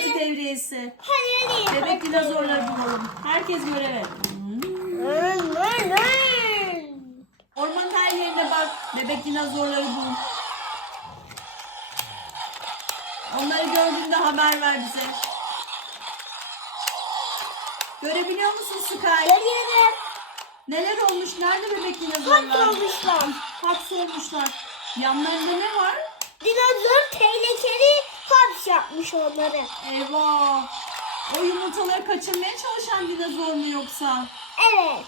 Pati devriyesi. Bebek dinozorları bulalım. Herkes göreve. Nın, nın, nın. Ormanın her yerine bak. Bebek dinozorları bul. Onları gördüğünde haber ver bize. Görebiliyor musun Sky? Görüyorum. Neler olmuş? Nerede bebek dinozorlar? olmuşlar? Hapse olmuşlar. Yanlarında ne var? Dinozor tehlikeli haps yapmış onları. Eyvah. O yumurtaları kaçırmaya çalışan dinozor mu yoksa? Evet.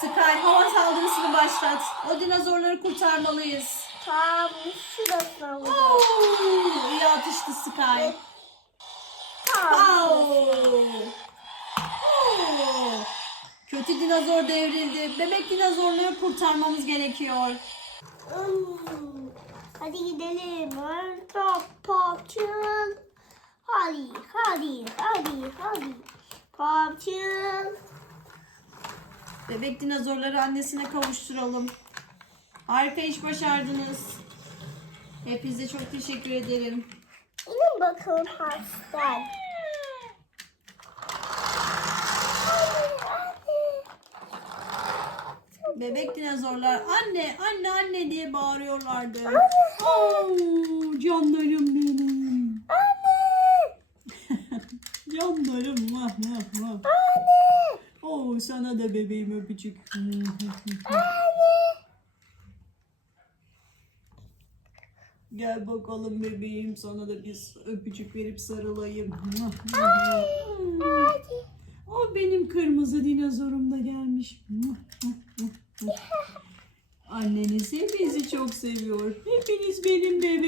Sky hava saldırısını başlat. O dinozorları kurtarmalıyız. Tam şurasına vurdu. İyi atıştı Sky. Tam. Oo. Oo. Kötü dinozor devrildi. Bebek dinozorları kurtarmamız gerekiyor. Hmm. Hadi gidelim. Top. Hadi hadi hadi hadi. Popçul. Bebek dinozorları annesine kavuşturalım. Harika iş başardınız. Hepinize çok teşekkür ederim. İnin bakalım hadi. Bebek dinozorlar anne anne anne diye bağırıyorlardı. Anne. Oo, canlarım benim. Anne. Canlarım. Vah, vah, vah. Anne. Oo, sana da bebeğim öpücük. Anne. Gel bakalım bebeğim sana da bir öpücük verip sarılayım. Hadi. O benim kırmızı dinozorum da gelmiş. Anneniz hepinizi çok seviyor. Hepiniz benim bebeklerimsiniz.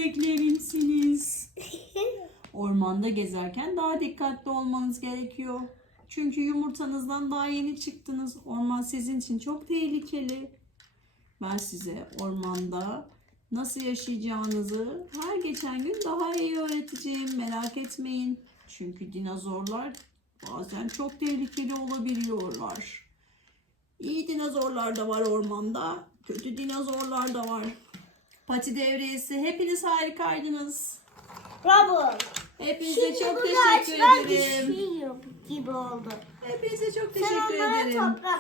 Ormanda gezerken daha dikkatli olmanız gerekiyor. Çünkü yumurtanızdan daha yeni çıktınız. Orman sizin için çok tehlikeli. Ben size ormanda nasıl yaşayacağınızı her geçen gün daha iyi öğreteceğim. Merak etmeyin. Çünkü dinozorlar bazen çok tehlikeli olabiliyorlar. İyi dinozorlar da var ormanda. Kötü dinozorlar da var. Pati devriyesi hepiniz harikaydınız. Robot. Hepinize Şimdi çok bunu teşekkür açmak ederim. istiyorum gibi oldu. Hepinize çok Sen teşekkür onlara ederim. toprak